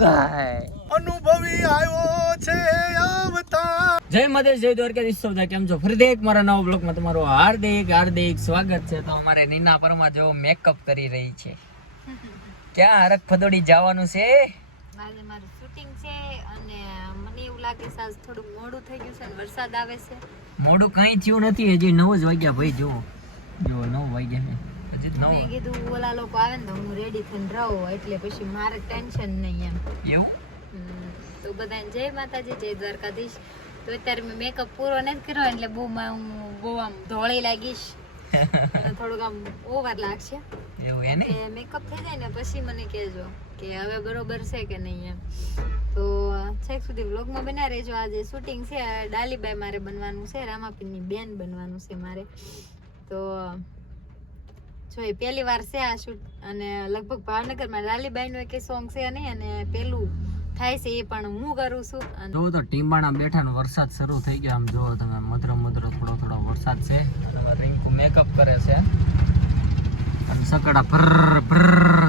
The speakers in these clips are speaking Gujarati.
ગાય અનુભવી આવ્યો છે જય માતા જય દ્વારકાધીશ. સૌદા કેમ છો? ફરીથી એક મારા નવા બ્લોગમાં તમારું હાર્દિક હાર્દિક સ્વાગત છે. તો અમારે નીના પરમા જેવો મેકઅપ કરી રહી છે. ક્યાં હરક ફદોડી જવાનું છે? મારે મારું શૂટિંગ છે અને મને એવું લાગે છે આજ થોડું મોડું થઈ ગયું છે અને વરસાદ આવે છે. મોડું કઈ થયું નથી. હજી નવ જ વાગ્યા ભાઈ જુઓ. જુઓ નવ વાગ્યા ને જ મેં કીધું ઓલા લોકો આવે ને તો હું રેડી થઈને રહું એટલે પછી મારે ટેન્શન નહીં એમ. એવું? તો બધાને જય માતાજી જય દ્વારકાધીશ. તો અત્યારે મેં મેકઅપ પૂરો નથી કર્યો એટલે બહુ હું બહુ આમ ધોળી લાગીશ. થોડુંક આમ ઓવર લાગશે. મેકઅપ થઈ જાય ને પછી મને કહેજો કે હવે બરોબર છે કે નહીં એમ. તો છેક સુધી વ્લોગમાં બના રહેજો. આજે શૂટિંગ છે ડાલીબાઈ મારે બનવાનું છે રામાપીની બેન બનવાનું છે મારે. તો જો એ પહેલી વાર છે આ શૂટ અને લગભગ ભાવનગરમાં લાલીબાઈનું એક સોંગ છે નહીં અને પેલું થાય છે એ પણ હું કરું છું. જોવો તો ટીમ્બાણા બેઠા ને વરસાદ શરૂ થઈ ગયો. આમ જોવો તમે મધરો મધરો થોડો થોડો વરસાદ છે. અને રિંકુ મેકઅપ કરે છે. અને સકડા ભર ભર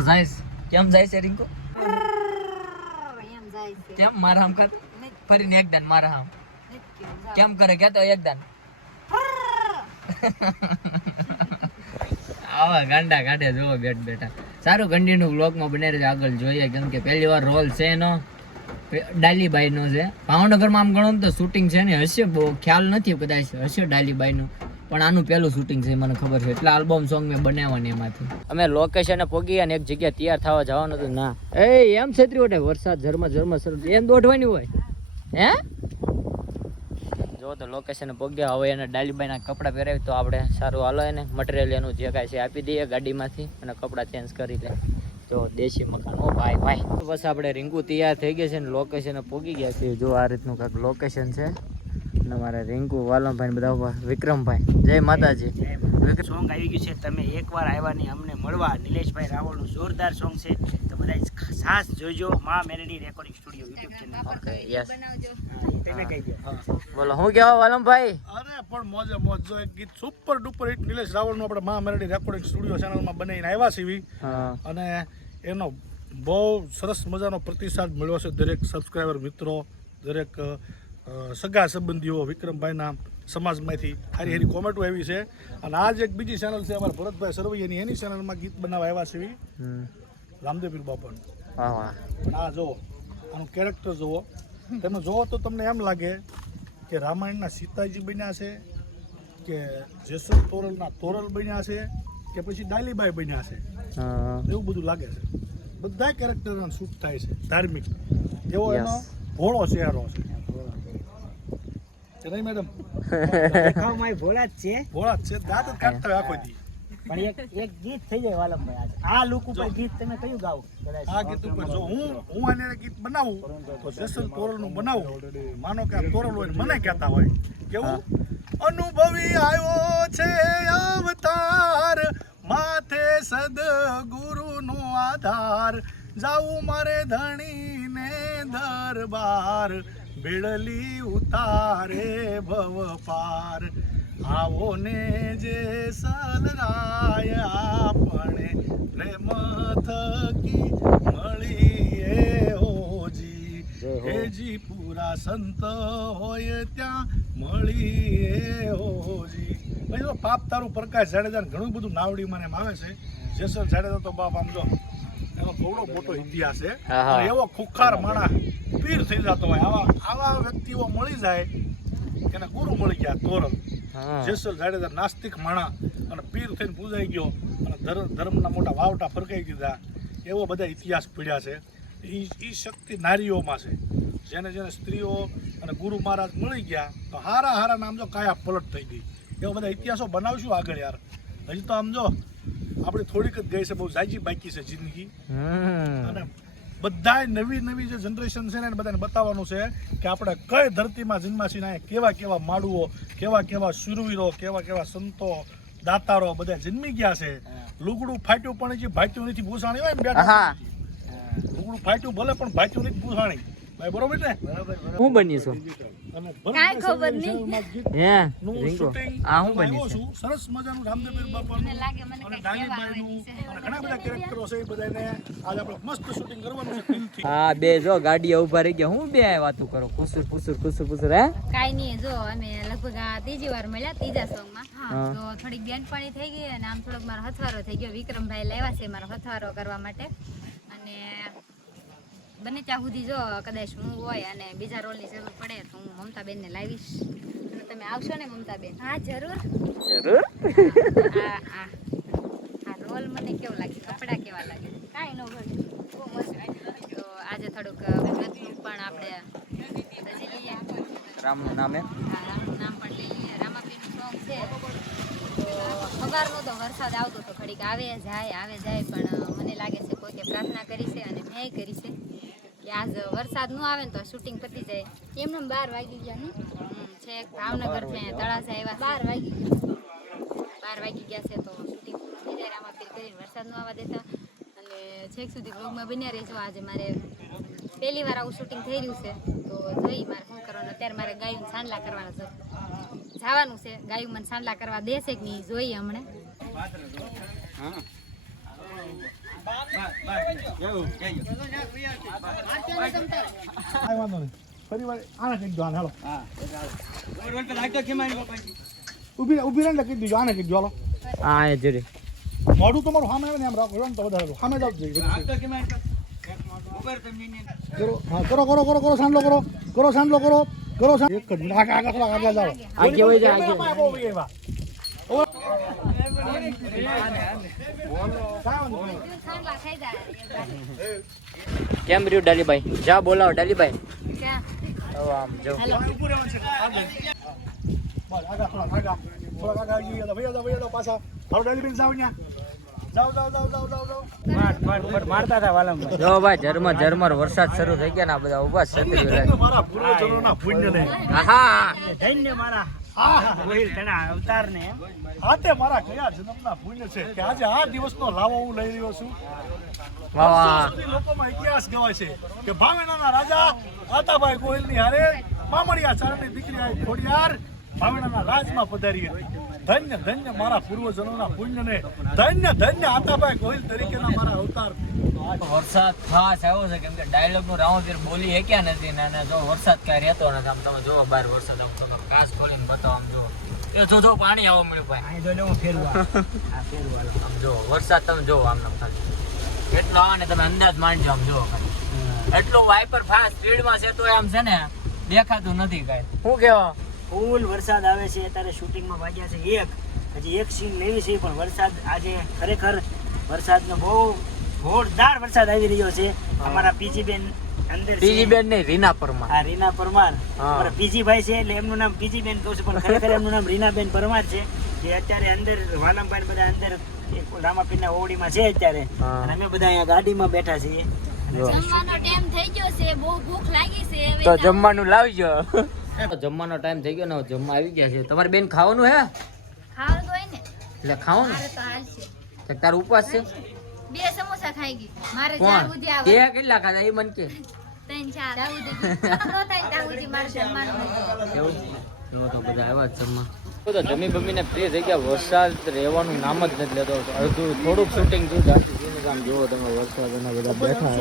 જાય. કેમ જાય છે રિંકુ? કેમ મારા આમ કર ફરીને ફરીને એકદાન મારા આમ. કેમ કરે? કે તો એકદાન આવા ગાંડા કાઢે જોવો બેઠ બેઠા. સારું કન્ટિન્યુ બ્લોગમાં બને રહેજો, આગળ જોઈએ, કેમ કે પહેલી વાર રોલ છે એનો. ડાલીબાઈનો છે. ભાવનગરમાં આમ ગણો તો શૂટિંગ છે ને હશે, બહુ ખ્યાલ નથી કદાચ, હશે ડાલીબાઈનું. પણ આનું પહેલું શૂટિંગ છે, મને ખબર છે. એટલે આલ્બમ સોંગ મેં બનાવવાની એમાંથી. અમે લોકેશને પહોંચી અને એક જગ્યા તૈયાર થવા જવાનું હતું. ના. એ, એમ છત્રી વટે વરસાદ ઝરમા ઝરમા સર એમ દોઢવાની હોય. હે? જો તો લોકેશન પગ્યા, હવે એને ડાલીબાઈના કપડાં પહેરાવી, તો આપણે સારું હાલો એને. મટીરિયલ એનું જે કાંઈ છે આપી દઈએ ગાડીમાંથી અને કપડાં ચેન્જ કરી લે. જો દેશી મકાન, ઓ ભાઈ ભાઈ. બસ આપણે રીંકુ તૈયાર થઈ ગયા છે ને લોકેશન પહોંચી ગયા છે જો આ રીતનું કાંઈક લોકેશન છે. અને મારા રીંકુ વાલમભાઈ બધા ઊભા. વિક્રમભાઈ, જય માતાજી. સોંગ આવી ગયું છે. તમે એકવાર આવ્યા નહીં, અમને મળવા. નિલેશભાઈ રાવળનું જોરદાર સોંગ છે. તો બધા ખાસ જોજો Maa melody recording studio YouTube channel okay yes તમે કહી દો. બોલો હું કેવા વાલમભાઈ? અરે પણ મોજે મોજ જો એક ગીત સુપર ડુપર હિટ નિલેશ રાવળનું આપણે માં મેલેડી રેકોર્ડિંગ સ્ટુડિયો ચેનલમાં બનાવીને આવ્યા છીએ અને એનો બહુ સરસ મજાનો પ્રતિસાદ મળ્યો છે દરેક સબસ્ક્રાઈબર મિત્રો દરેક સગા સંબંધીઓ વિક્રમભાઈના સમાજમાંથી. હારી હારી કોમેન્ટો આવી છે. અને આજ એક બીજી ચેનલ છે અમારા ભરતભાઈ સરવૈયાની. એની ચેનલમાં ગીત બનાવવા આવ્યા છે રામદેવીર બાપાનું. પણ આ જુઓ આનું કેરેક્ટર જુઓ. તમે જુઓ તો તમને એમ લાગે કે રામાયણના સીતાજી બન્યા છે કે જેસર તોરલના તોરલ બન્યા છે કે પછી ડાલીબાઈ બન્યા છે. એવું બધું લાગે છે. બધા કેરેક્ટર શૂટ થાય છે ધાર્મિક. એવો એનો ભોળો ચહેરો છે. નહીં મેડમ ભોળા જ છે. ભોળા જ છે. દાંત કાઢતા આખો દી. પણ એક એક ગીત થઈ જાય વાલમભાઈ આજે. આ લુક ઉપર ગીત તમે કયું ગાવ આ ગીત ઉપર જો. હું હું આને ગીત બનાવું તો સેસલ તોરલનું બનાવું. માનો કે આ તોરલ હોય મને કહેતા હોય. કેવું? અનુભવી આવ્યો છે અવતાર. માથે સદ ગુરુ નો આધાર. જાવું મારે ધણીને દરબાર. બેડલી ઉતારે ભવ પાર. આવો ને જે સલરાય આપણે પ્રેમ થકી મળીએ હોજી હેજી પૂરા સંત હોય ત્યાં મળીએ હોજી ભાઈ જો પાપ તારું પ્રકાશ જાડેજા ઘણું બધું નાવડી મને આવે છે. જેસલ જાડેજા તો બાપ આમ જો એનો થોડો મોટો ઇતિહાસ છે. એવો ખુખાર માણા પીર થઈ જતો હોય. આવા આવા વ્યક્તિઓ મળી જાય એને ગુરુ મળી ગયા તોરલ હા જેસલ જાડેજા નાસ્તિક માણા અને પીર થઈને પૂજાઈ ગયો અને ધર્મના મોટા વાવટા ફરકાઈ દીધા. એવો બધા ઇતિહાસ પીડ્યા છે. એ એ શક્તિ નારીઓમાં છે. જેને જેને સ્ત્રીઓ અને ગુરુ મહારાજ મળી ગયા તો હારા હારા નામ જો કાયા પલટ થઈ ગઈ. એવા બધા ઇતિહાસો બનાવશું આગળ યાર. હજી તો આમ જો આપણે થોડીક જ ગઈ છે બહુ જાજી બાકી છે જિંદગી. અને બધાય નવી નવી જે જનરેશન છે ને એને બધાને બતાવવાનું છે કે આપણે કઈ ધરતીમાં જન્મા છીએ ને કેવા કેવા માડુઓ કેવા કેવા શુરવીરો કેવા કેવા સંતો દાતારો બધા જન્મી ગયા છે. લુગડું ફાટ્યું પણ જે ભાટ્યું નથી ભૂસાણી હોય ને બેઠા. લુગડું ફાટ્યું ભલે પણ ભાટ્યું નથી ભૂસાણી. બરોબર ને હું બની છું? કાઈ ખબર નહીં. હે નું રિંકુ આ હું બની છું. સરસ મજાનું રામદેવ બાપાનું મને લાગે મને અને છે. અને ઘણા બધા કેરેક્ટરો છે એ બધાને આજ આપણે મસ્ત શૂટિંગ કરવાનું છે દિલથી હા બે જો ગાડીઓ ઊભા રહી ગયા. હું બે વાતું કરો? કુસુર કુસુર કુસુર કુસુર હે? કાઈ નહીં જો અમે લગભગ આ ત્રીજી વાર મળ્યા ત્રીજા સોંગમાં. હા. તો થોડીક બેનપણી થઈ ગઈ અને આમ થોડોક મારો હથવારો થઈ ગયો. વિક્રમભાઈ લાવ્યા છે મારો હથવારો કરવા માટે. અને બને ત્યાં સુધી જો કદાચ હું હોય અને બીજા રોલની જરૂર પડે તો હું મમતાબેનને લાવીશ. અને તમે આવશો ને મમતાબેન? હા જરૂર. જરૂર. આ આ આ રોલ મને કેવો લાગે કપડા કેવા લાગે કાંઈ ન ભલે બહુ મસ્ત તો આજે થોડુંક વ્રતનું પણ આપણે રજી લઈએ. રામનું નામે હા, રામનું નામ પણ લઈ લઈએ. રામાપીનું સોંગ છે. તો સવારનો તો વરસાદ આવતો તો ઘડીક આવે જાય આવે જાય. પણ મને લાગે છે કોઈકે પ્રાર્થના કરી છે અને મેં કરી છે. કે આજ વરસાદ ન આવે ને તો શૂટિંગ પતી જાય. એમને બાર વાગી ગયા ને. છેક ભાવનગર છે તળાજા આવ્યા બાર વાગી ગયા. બાર વાગી ગયા છે તો શૂટિંગ થઈ જાય રામાપીર કરીને વરસાદ ન આવવા દેતા. અને છેક સુધી બ્લોગમાં બન્યા રહેજો. આજે મારે પહેલી વાર આવું શૂટિંગ થઈ રહ્યું છે. તો જોઈ મારે શું કરવાનું? અત્યારે મારે ગાયું સાંડલા કરવાના છે જવાનું છે. ગાયું મને સાંડલા કરવા દેશે કે નહીં જોઈએ હમણે. કાંઈ ઊભી રહીને કહી દીજો આને કહી દો હાલો હા એ જરી મોઢું તમારું સામે આવે ને એમ રાખો તો વધારે. સામે જ આવજો કરો કરો કરો કરો કરો સાંડલો કરો કરો સાંડલો કરો કરો સાંડલો આગળ આગળ આગળ જાઓ આગે હોય છે, આગે. એમાં બહુ એવા. ઓવે. કાંઈ વાંધો નહીં. સાંડલા થઈ જાય કેમ રહ્યું ડાલીભાઈ જા બોલાવો ડાલીભાઈ ક્યાં હવે આમ જો હાલો ઊભું રહેવાનું છે. આગળ. બસ, આગળ, થોડાક આગળ. થોડાક આગળ આવી ગયા. ભૈયા જાઓ, ભૈયા જાઓ, પાછા. હાલો, ડાલીબેન જાઓ અહીંયા. જાઓ, જાઓ, જાઓ, જાઓ, જાઓ, જાઓ. મારતા હતા વાલમભાઈ જો ભાઈ ઝરમર ઝરમર વરસાદ શરૂ થઈ ગયા ને આ બધા ઊભા છે તેના અવતારને. આ તે મારા કયા જન્મના પુણ્ય છે? કે આજે આ દિવસનો લાવો હું લઈ રહ્યો છું? લોકોમાં ઇતિહાસ ગવાય છે કે ભાવેણાના રાજા આતાભાઈ ગોહિલની હારે મામડિયા ચારણની દીકરી આવી ખોડિયાર ભાવેણાના રાજમાં પધારી હતી ધન્ય ધન્ય મારા પૂર્વજનોના પુણ્યને. ધન્ય ધન્ય આતાભાઈ ગોહિલ તરીકેના મારા અવતાર. વરસાદ ખાસ આવ્યો છે કેમ કે ડાયલોગનું રાઉન્ડ બોલી શક્યા નથી ને અને જો વરસાદ કાંઈ રહેતો નથી આમ તમે જોવો બહાર વરસાદ આમ તમે કાચ ખોલીને બતાવો આમ જો એ જો જો પાણી આવવા મળ્યું ભાઈ. અહીં જોઈને હું ફેરવા. ફેરવા આમ જો વરસાદ તમે જોવો આમ નામ ખાલી એટલો આવે ને તમે અંદાજ માંડજો આમ જોવો એટલો એટલું વાઇપર ફાસ્ટ સ્પીડમાં છે તો આમ છે ને દેખાતું નથી કાંઈ. શું કહેવા ફૂલ વરસાદ આવે છે અત્યારે શૂટિંગમાં વાગ્યા છે એક. હજી એક સીન લેવી છે પણ વરસાદ આજે ખરેખર વરસાદનો બહુ જોરદાર વરસાદ આવી રહ્યો છે. અમારા પીજી બેન અંદર છે. બેન નહીં રીના પરમાર. આ રીના પરમાર. અમારા પીજી ભાઈ છે એટલે એમનું નામ પીજી બેન કહું છું પણ ખરેખર એમનું નામ રીનાબેન પરમાર છે જે અત્યારે અંદર વાલમભાઈ બધા અંદર એક રામાપીરના ઓવડીમાં છે અત્યારે. અને અમે બધા અહીંયા ગાડીમાં બેઠા છીએ. જમવાનો ટાઈમ થઈ ગયો છે બહુ ભૂખ લાગી છે તો જમવાનું લાવજો. જમવાનો ટાઈમ થઈ ગયો ને જમવા આવી ગયા છે તમારે બેન ખાવાનું હે? ખાવાનું હોય ને. એટલે ખાવાનું? મારે તો હાલ છે. તો તારું ઉપવાસ છે? બે સમોસા ખાઈ ગઈ. મારે ચાર સુધી આવે તે કેટલા ખાધા? એ મન કે. ત્રણ ચાર. ન ને એવું? તો બધા આવ્યા જમવા. તો જમી બમીને ફ્રી થઈ ગયા. વરસાદ રહેવાનું નામ જ નથી લેતો. અડધું થોડુંક શૂટિંગ થયું કામ જુઓ તમે વરસાદ બધા બેઠા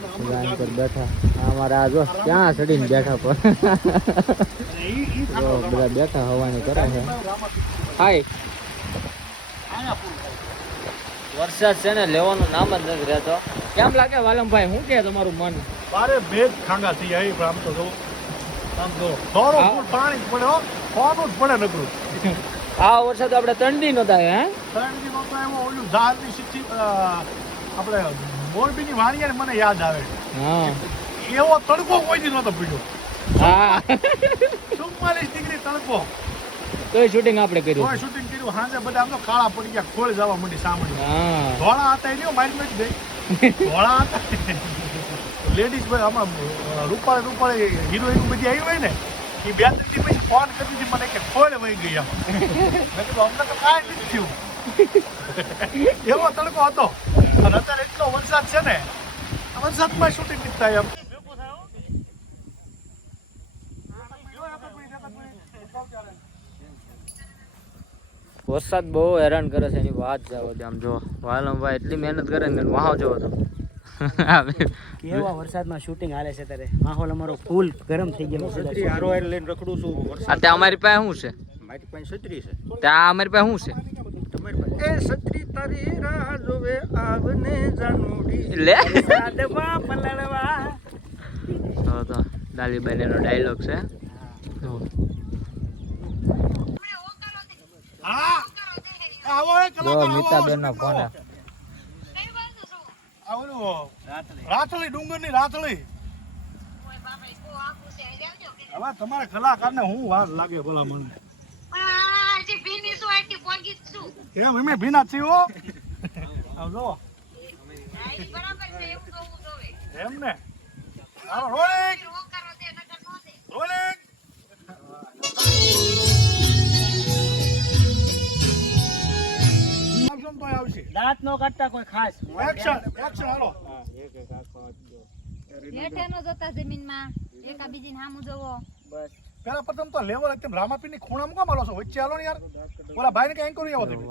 છે પર બેઠા. આ અમારા આ જો ક્યાં ચડીને બેઠા પર? બધા બેઠા હવાની કરે છે. હાય વરસાદ છે ને લેવાનું નામ જ નથી રહેતો. કેમ લાગે વાલમભાઈ શું કે તમારું મન? મારે ભેજ ખાંગા થઈ આવી પણ આમ તો જો આમ તો થોડું. ફૂટ પાણી જ પડે હો ખવાનું જ પડે નકરું. આ વરસાદ આપણે ત્રણ દી નતા હે? ત્રણ દિવસ તો એમાં ઓલું ઝાડની સિટી આપણે મોરબીની વાણિયા મને યાદ આવે એવો તડકો કોઈ દી નતો પીડ્યો. હા. ચુમ્માલીસ ડિગ્રી તડકો. તોય શૂટિંગ આપણે કર્યું. શૂટિંગ કર્યું. હાજે બધા આમ તો કાળા પડી ગયા ખોળ જવા માંડી સાંભળી ધોળા હતા એ મારી નથી ગઈ. ધોળા હતા લેડીઝ ભાઈ આમાં રૂપાળે રૂપાળે હિરોઈન બધી આવી હોય ને એ બે ત્રણ દી પછી ફોન કરી દીધી મને કે ખોળ વહી ગઈ આમાં. મેં કીધું અમને તો કાંઈ નથી થયું. એવો તડકો હતો. વરસાદ બહુ હેરાન કરે છે એની વાત જાવ આમ જો. વાલમભાઈ એટલી મહેનત કરે ને વાહો જવો તો. કેવા વરસાદમાં શૂટિંગ હાલે છે તારે માહોલ અમારો ફૂલ ગરમ થઈ ગયો. છત્રી હારો લઈને રખડું છું. વરસાદ અમારી પાસે શું છે? મારી પાસે છત્રી છે. ત્યાં અમારી પાસે શું છે? એ છત્રી તારી રાહ જોવે આવને જાનુડી. લે. વરસાદમાં પલળવા. તો તો ડાયલોગ છે. જો. હા. આવો કલાકાર આવો, મીતાબેન નો ફોન રાતળી. ડુંગરની રાતળી. હવે તમારા કલાકારને હું વાર લાગે ભલા મને? એમ અમે ભીના જ છીએ હો. આવ જો એમ ને? હાલો રોલિંગ. રોલિંગ. આવશે. ને દાંત નો કાઢતા કોઈ ખાસ. એક્શન એક્શન હાલો. હેઠે નો જોતા જમીનમાં. એકા બીજી સામું જોવો. બસ. પેલા પ્રથમ તો લેવલ એકદમ રામાપીરની ખૂણા કેમ માલો છો? વચ્ચે આલો ને યાર. ઓલા ભાઈ ને કઈ એન્કર આવો તમે.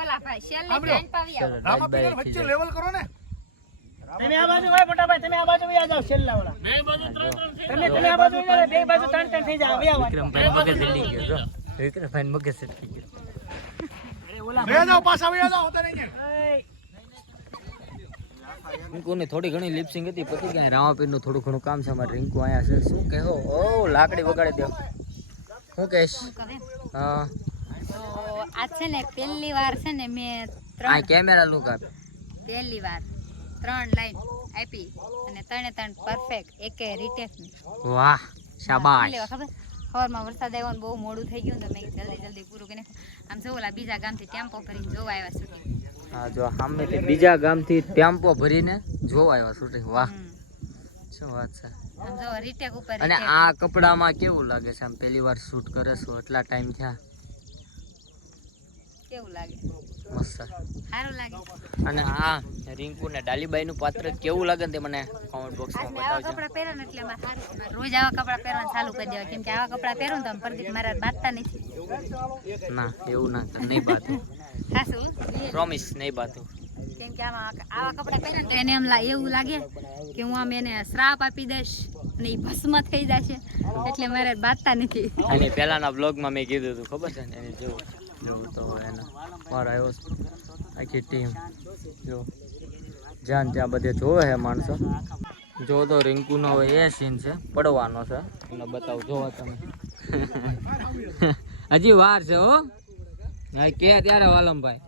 ઓલા ભાઈ છેલ્લે બેન પાવી આવો. રામાપીર વચ્ચે લેવલ કરો ને. તમે આ બાજુ ભાઈ તમે આ બાજુ વયા જાઓ છેલ્લા વાળા. તમે તમે આ બાજુ બે બાજુ ત્રણ ત્રણ થઈ જાવ વયા જાઓ. વિક્રમભાઈ મગજ હિલી ગયો જો. વિક્રમભાઈ મગજ હિલી ગયો. અરે ઓલા બે જાઓ પાછા આવી જાઓ હોતા નહીં રિંકુની થોડી ઘણી લિપસિંગ હતી પતી ગયા રામાપીરનું થોડું ઘણું કામ છે અમારે રિંકુ આયા છે. શું કહેવો? ઓ લાકડી વગાડી દો. શું કહેશ? હા. આ છે ને પહેલી વાર છે ને મેં આ ત્રણ કેમેરા લુક આપે. પહેલી વાર ત્રણ લાઈન આપી અને ત્રણે ત્રણ પરફેક્ટ એકે રીટેક વાહ શાબાશ. ખબર? સવારમાં વરસાદ આવ્યો ને બહુ મોડું થઈ ગયું ને તો મેં જલ્દી જલ્દી પૂરું કરીને આમ જો ઓલા બીજા ગામથી ટેમ્પો ભરીને જોવા આવ્યા શૂટિંગ હા જો સામેથી બીજા ગામથી ટેમ્પો ભરીને જોવા આવ્યા શૂટિંગ વાહ. શું વાત છે. જો રીટેક ઉપર અને આ કપડામાં કેવું લાગે છે? આમ પહેલી વાર શૂટ કરે છું? એટલા ટાઈમ થયા? કેવું લાગે? મસ્ત સારું લાગે. અને આ રિંકુ ને ડાલીબાઈ નું પાત્ર કેવું લાગે ને તે મને કોમેન્ટ બોક્સમાં બતાવજો. કપડાં પહેરો ને એટલે માં સારું. રોજ આવા કપડા પહેરવાનું ચાલુ કરી દેવા. કેમ કે આવા કપડા પહેરું તો પરદીપ મારા બાંધતા નથી. ના એવું ના નહીં બાતું ખાસું પ્રોમિસ નહીં બાતું કેમ કે આમાં આવા કપડાં પહેરે તો એને એમ એવું લાગે કે હું આમ એને શ્રાપ આપી દઈશ અને એ ભસ્મ થઈ જશે. એટલે મારે બાંધતા નથી. અને પહેલાના બ્લોગમાં મેં કીધું હતું ખબર છે ને? એને જોવું જોવું તો એનો. મારો આવ્યો આખી ટીમ જો. જ્યાં ત્યાં બધે જોવે છે માણસો. જો તો રિંકુનો હવે એ સીન છે પડવાનો છે. તમને બતાવું જોવો તમે. હજી વાર છે હો. હા, કે ત્યારે વાલમભાઈ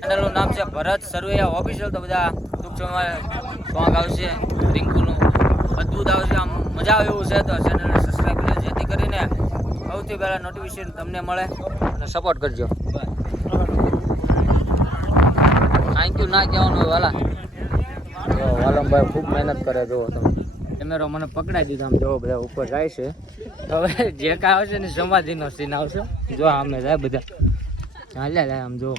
ચેનલનું નામ છે ભરત સરવૈયા ઓફિશિયલ તો બધા ટૂંક સમયમાં સોંગ આવશે. રિંકુનું અદ્ભુત આવશે. આમ મજા આવે એવું છે તો ચેનલને સબસ્ક્રાઈબ કરી. જેથી કરીને સૌથી પહેલાં નોટિફિકેશન તમને મળે અને સપોર્ટ કરજો. થેન્ક યુ ના કહેવાનું વાલા. વાલમભાઈ ખૂબ મહેનત કરે, જુઓ તમે. કેમેરો મને પકડાઈ દીધો આમ જો બધા ઉપર જાય છે. હવે જે કાંઈ આવશે ને સમાધિનો સીન આવશે. જો આમે જાય બધા. હાલ્યા જાય આમ જો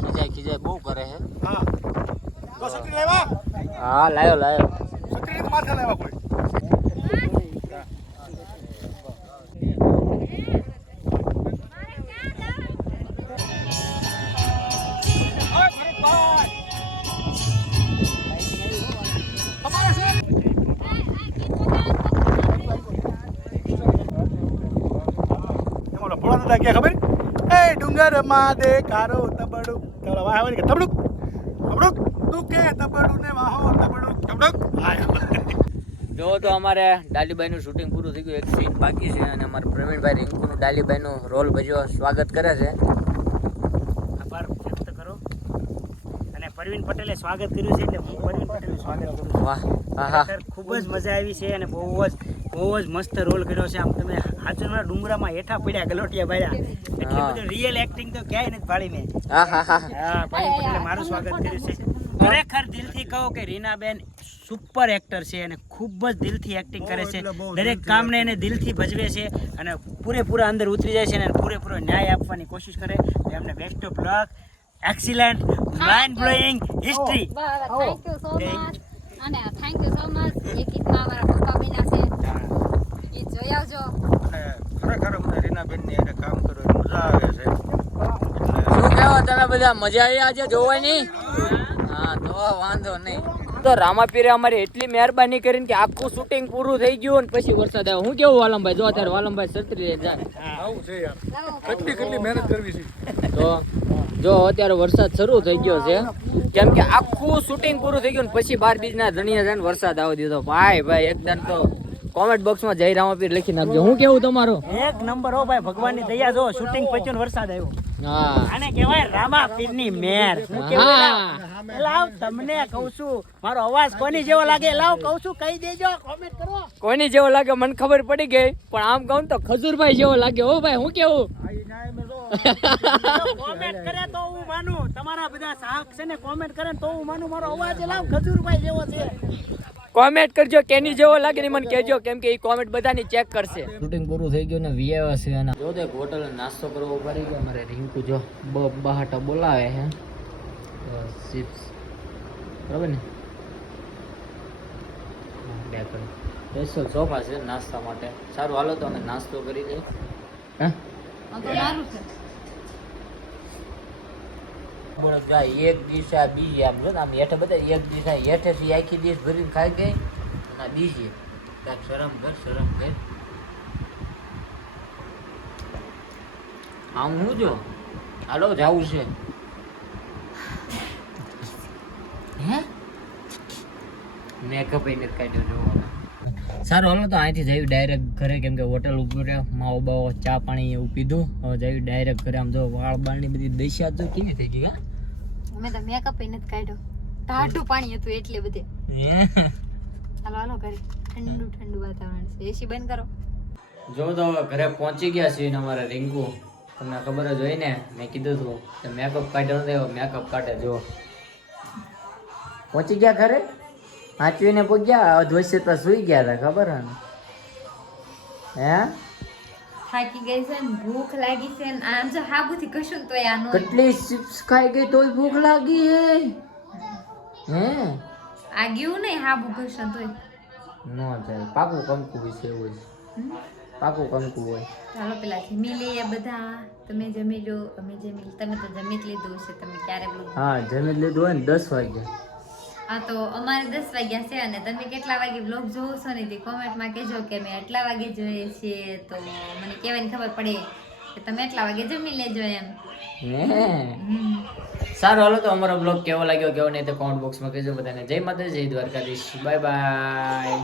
ખીજાય ખીજાય બહુ કરે છે. હા. લાવ્યો લાવ્યો માથે કોઈ? ઓલા ક્યાં ખબર? એ ડુંગરમાં દેખારો તબડુક તો વાહ આવે ને કે તબડુક તબડુક તું કે તબડુક ને વાહો તબડુક તબડુક જો તો અમારે ડાલીબાઈનું શૂટિંગ પૂરું થઈ ગયું. એક સીન બાકી છે અને અમારે પ્રવીણભાઈ રિંકુનું ડાલીબાઈનું રોલ ભજવો સ્વાગત કરે છે. આભાર વ્યક્ત કરો. અને પરવીન પટેલે સ્વાગત કર્યું છે એટલે હું પરવીન પટેલનું સ્વાગત કરું છું. વાહ હા હા ખૂબ જ મજા આવી છે અને બહુ જ બહુ જ મસ્ત રોલ કર્યો છે. આમ તમે હાચનના ડુંગરામાં હેઠા પડ્યા ગલોટિયા ભાયા. એટલી બધું રિયલ એક્ટિંગ તો ક્યાંય નથી પાડી મેં હા હા. હા પટેલે મારું સ્વાગત કર્યું છે. ખરેખર દિલથી કહો કે રીનાબેન સુપર એક્ટર છે અને ખૂબ જ દિલથી એક્ટિંગ કરે છે. દરેક કામને એને દિલથી ભજવે છે અને પૂરેપૂરા અંદર ઉતરી જાય છે અને પૂરેપૂરો ન્યાય આપવાની કોશિશ કરે. તો એમને best of luck excellent mind blowing history thank you so much અને થેન્ક યુ સો મચ એ ગીતમાં અમારા પપ્પા બન્યા છે. ગીત જોઈ આવજો. ખરેખર અમને રીનાબેનની એને કામ કરવાની મજા આવે છે. શું કહેવા તમે બધા મજા આવી આજે જોવાની? હા તો વાંધો નહીં. તો રામાપીરે અમારી એટલી મહેરબાની કરીને કે આખું શૂટિંગ પૂરું થઈ ગયું ને પછી વરસાદ આવ્યો હું કેવું વાલમભાઈ? જો અત્યારે વાલમભાઈ સત્રી જાય. આવું છે યાર. કેટલી કેટલી મહેનત કરવી છે. તો જો અત્યારે વરસાદ શરૂ થઈ ગયો છે. કેમ કે આખું શૂટિંગ પૂરું થઈ ગયું ને પછી બાર બીજના ધણીયા છે ને વરસાદ આવી દીધો. ભાઈ ભાઈ એકદમ તો કોમેન્ટ બોક્સમાં જય રામાપીર લખી નાખજો. હું કેવું તમારું? એક નંબર હો ભાઈ ભગવાનની દયા જો શૂટિંગ પચ્યું વરસાદ આવ્યો. હા. આને કહેવાય રામા મેર. હું કેવું લાવ? લાવ તમને કહું છું મારો અવાજ કોની જેવો લાગે? લાવ કહું છું કહી દેજો કોમેન્ટ કરો. કોની જેવો લાગે? મને ખબર પડી ગઈ પણ આમ કહું તો ખજૂરભાઈ જેવો લાગે. હો ભાઈ હું કેવું? કોમેન્ટ કરે તો હું માનું. તમારા બધા સાહક છે ને કોમેન્ટ કરે તો હું માનું. મારો અવાજ લાવ ખજૂરભાઈ જેવો છે. કોમેન્ટ કરજો કેની જેવો લાગે ને મને કહેજો કેમ કે એ કોમેન્ટ બધાની ચેક કરશે. શૂટિંગ પૂરું થઈ ગયું ને વીએવા છે અને જો દેખ હોટલ નાસ્તો કરવો પડી ગયો મારે રિંકુ જો બ બહાટા બોલાવે હે. ચિપ્સ બરાબર ને? સ્પેશિયલ સોફા છે નાસ્તા માટે. સારું હાલો તો અમે નાસ્તો કરી લઈએ. હા? જો આ એક દિશા બીજી આમ જો આમ હેઠે બધા એક દિશા હેઠેથી આખી દિશ ભરીને ખાઈ ગઈ અને બીજી. કાંઈક શરમ કર શરમ કર. આમ હું જો? હાલો જાવું છે. હે? મેકઅપ એને કાઢ્યો જોવા સારું, હાલો તો અહીંથી જયું ડાયરેક્ટ ઘરે, કેમ કે હોટલ ઉપર માવો બાવો, ચા પાણી એવું પીધું. હવે જયું ડાયરેક્ટ ઘરે આમ જો વાળ બાળની બધી દશા તો કેવી થઈ ગઈ, હા? અમે તો મેકઅપ નથી કાઢ્યો. ટાઢું પાણી હતું એટલે બધે. હાલો હાલો કરી ઠંડુ ઠંડુ વાતાવરણ છે. એસી બંધ કરો. જો તો હવે ઘરે પહોંચી ગયા છીએ ને અમારે રિંકુ તમને ખબર જ હોય ને મેં કીધું હતું કે મેકઅપ કાઢ્યો નથી મેકઅપ કાઢે જો પહોંચી ગયા ઘરે? વાંચવીને પહોંચ્યા અધવશ્ય તો સુઈ ગયા હતા ખબર હે ને? હે? થાકી ગઈ છે ને ભૂખ લાગી છે ને આમ જો હાબુથી કશું તો આ નો કેટલી ચિપ્સ ખાઈ ગઈ તોય ભૂખ લાગી હે. હે? આ ગયું નહીં હાબુ કશું તોય. ન જાય. પાકું કંકુ વિશે એવું હમ? પાકું કંકુ હોય. ચાલો પેલા જમી લઈએ બધા. તમે જમી લો અમે જમી તમે તો જમી જ લીધું છે તમે ક્યારે હા જમી લીધું હોય ને દસ વાગ્યા. હા તો અમારે દસ વાગ્યા છે અને તમે કેટલા વાગે બ્લોગ જોવો છો ને તે કોમેન્ટમાં કહેજો કે અમે એટલા વાગે જોઈએ છીએ. તો મને કહેવાની ખબર પડે કે તમે એટલા વાગે જમી લેજો એમ. સારું હાલો તો અમારો બ્લોગ કેવો લાગ્યો કેવો નહીં તો કોમેન્ટ બોક્સમાં કહેજો બધાને. જય માતા જય દ્વારકાધીશ. Bye bye